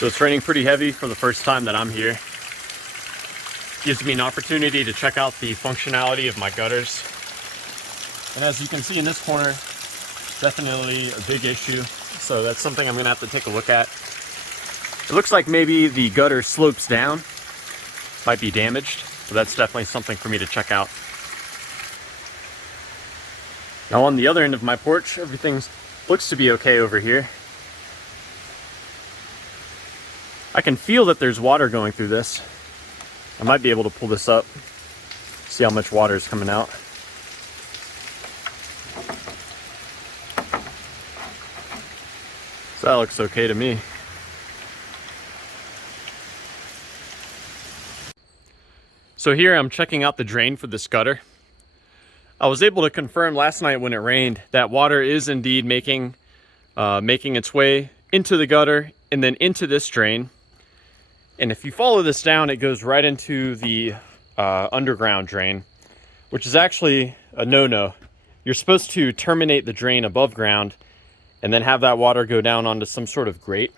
So it's raining pretty heavy for the first time that I'm here. Gives me an opportunity to check out the functionality of my gutters. And as you can see in this corner, definitely a big issue. So that's something I'm gonna have to take a look at. It looks like maybe the gutter slopes down, might be damaged. So that's definitely something for me to check out. Now on the other end of my porch, everything looks to be okay over here. I can feel that there's water going through this. I might be able to pull this up, see how much water is coming out. So that looks okay to me. So here I'm checking out the drain for this gutter. I was able to confirm last night when it rained that water is indeed making its way into the gutter and then into this drain. And if you follow this down, it goes right into the underground drain, which is actually a no-no. You're supposed to terminate the drain above ground and then have that water go down onto some sort of grate.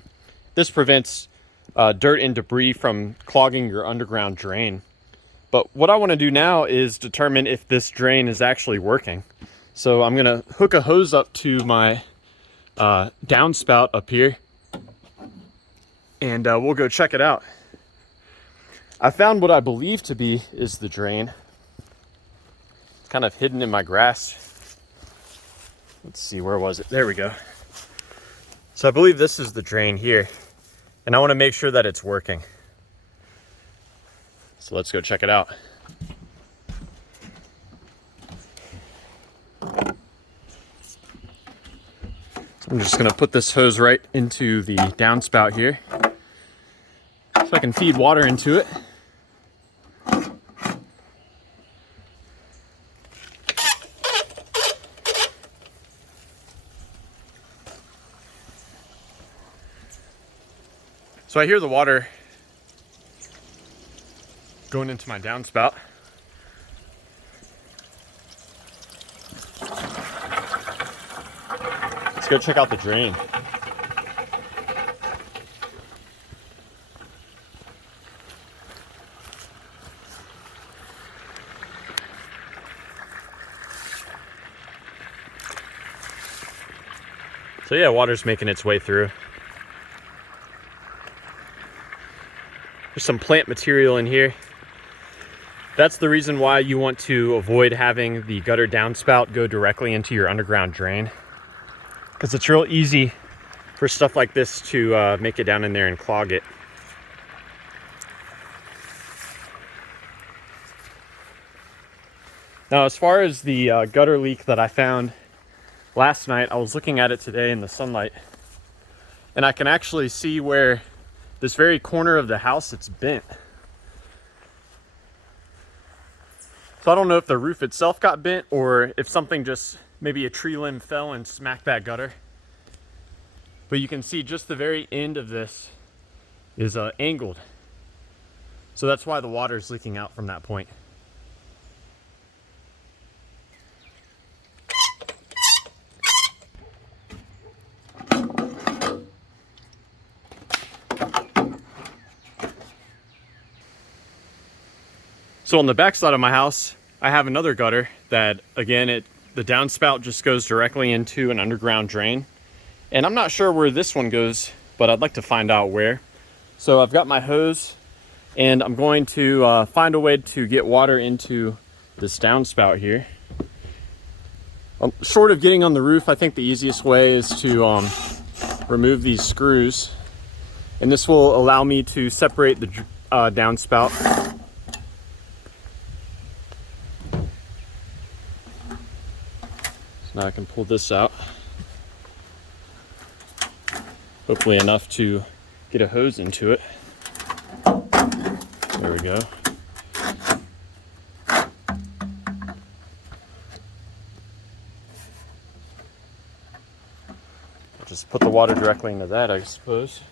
This prevents dirt and debris from clogging your underground drain. But what I want to do now is determine if this drain is actually working. So I'm going to hook a hose up to my downspout up here, and we'll go check it out. I found what I believe to be is the drain. It's kind of hidden in my grass. Let's see, where was it? There we go. So I believe this is the drain here, and I want to make sure that it's working. So let's go check it out. So I'm just going to put this hose right into the downspout here so I can feed water into it. So I hear the water going into my downspout. Let's go check out the drain. So yeah, water's making its way through. There's some plant material in here. That's the reason why you want to avoid having the gutter downspout go directly into your underground drain, because it's real easy for stuff like this to make it down in there and clog it. Now, as far as the gutter leak that I found last night, I was looking at it today in the sunlight, and I can actually see where this very corner of the house, it's bent. So I don't know if the roof itself got bent or if something just, maybe a tree limb fell and smacked that gutter. But you can see just the very end of this is angled. So that's why the water is leaking out from that point. So on the back side of my house, I have another gutter that, again, the downspout just goes directly into an underground drain. And I'm not sure where this one goes, but I'd like to find out where. So I've got my hose, and I'm going to find a way to get water into this downspout here. Short of getting on the roof, I think the easiest way is to remove these screws. And this will allow me to separate the downspout. Now I can pull this out, hopefully enough to get a hose into it. There we go. I'll just put the water directly into that, I suppose,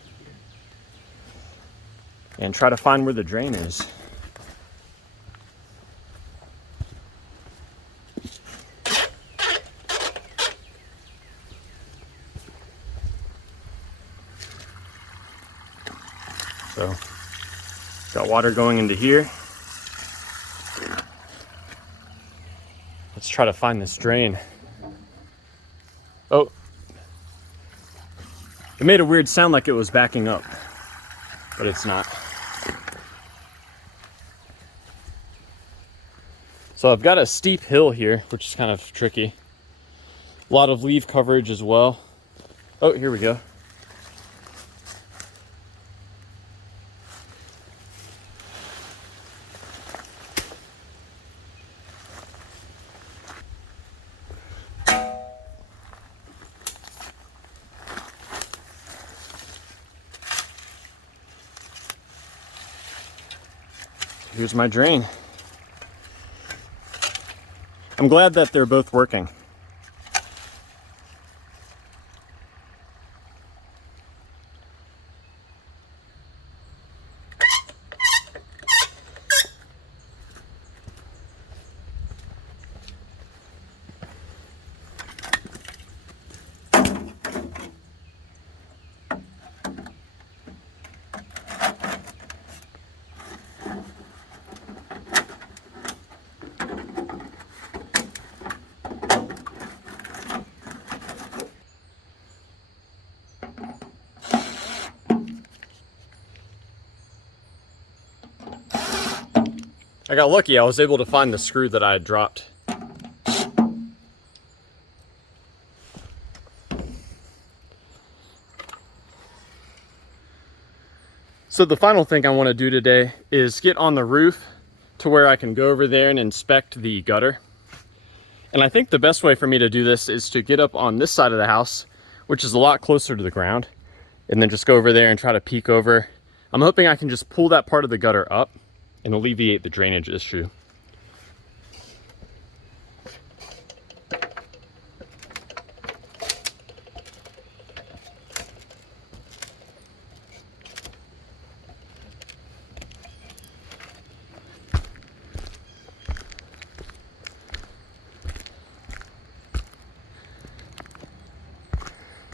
and try to find where the drain is. So got water going into here. Let's try to find this drain. Oh, it made a weird sound like it was backing up, but it's not. So I've got a steep hill here, which is kind of tricky. A lot of leaf coverage as well. Oh, here we go. Here's my drain. I'm glad that they're both working. I got lucky, I was able to find the screw that I had dropped. So the final thing I want to do today is get on the roof to where I can go over there and inspect the gutter. And I think the best way for me to do this is to get up on this side of the house, which is a lot closer to the ground, and then just go over there and try to peek over. I'm hoping I can just pull that part of the gutter up and alleviate the drainage issue.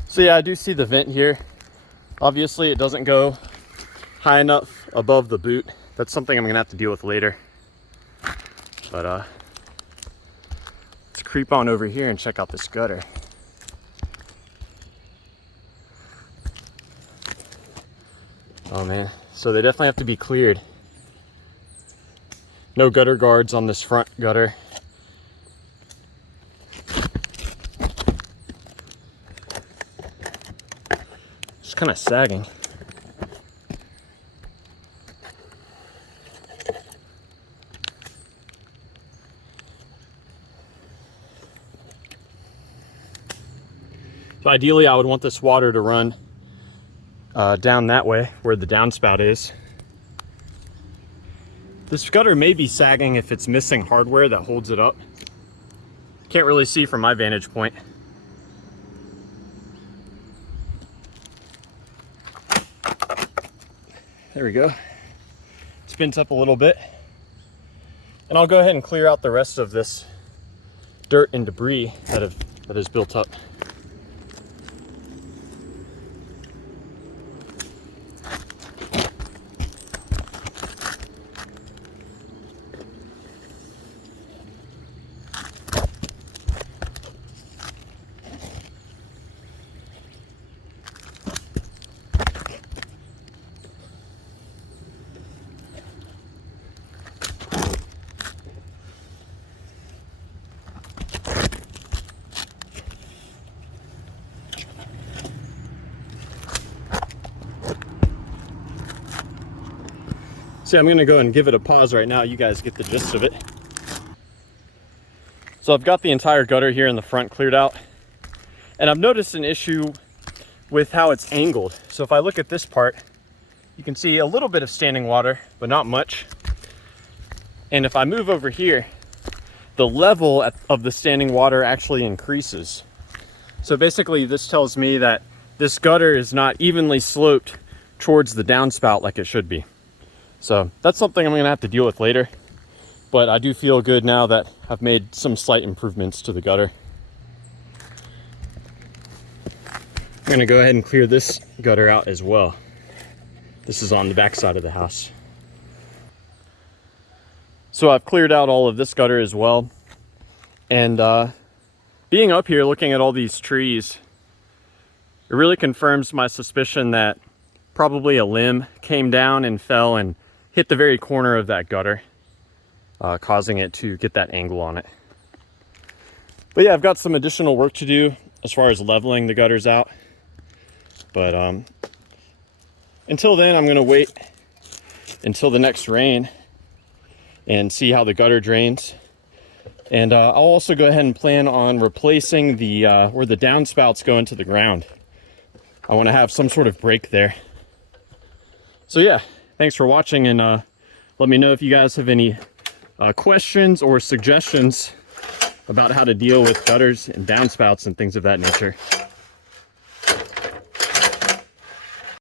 So yeah, I do see the vent here. Obviously it doesn't go high enough above the boot. That's something I'm gonna have to deal with later. But let's creep on over here and check out this gutter. Oh man, so they definitely have to be cleared. No gutter guards on this front gutter. It's kind of sagging. So ideally, I would want this water to run down that way where the downspout is. This gutter may be sagging if it's missing hardware that holds it up. Can't really see from my vantage point. There we go. It's bent up a little bit. And I'll go ahead and clear out the rest of this dirt and debris that is built up. See, I'm gonna go and give it a pause right now. You guys get the gist of it. So I've got the entire gutter here in the front cleared out. And I've noticed an issue with how it's angled. So if I look at this part, you can see a little bit of standing water, but not much. And if I move over here, the level of the standing water actually increases. So basically this tells me that this gutter is not evenly sloped towards the downspout like it should be. So that's something I'm gonna have to deal with later, but I do feel good now that I've made some slight improvements to the gutter. I'm gonna go ahead and clear this gutter out as well. This is on the back side of the house. So I've cleared out all of this gutter as well. And being up here looking at all these trees, it really confirms my suspicion that probably a limb came down and fell and hit the very corner of that gutter, causing it to get that angle on it. But yeah, I've got some additional work to do as far as leveling the gutters out. But until then, I'm going to wait until the next rain and see how the gutter drains. And I'll also go ahead and plan on replacing the where the downspouts go into the ground. I want to have some sort of break there. So yeah, thanks for watching, and let me know if you guys have any questions or suggestions about how to deal with gutters and downspouts and things of that nature.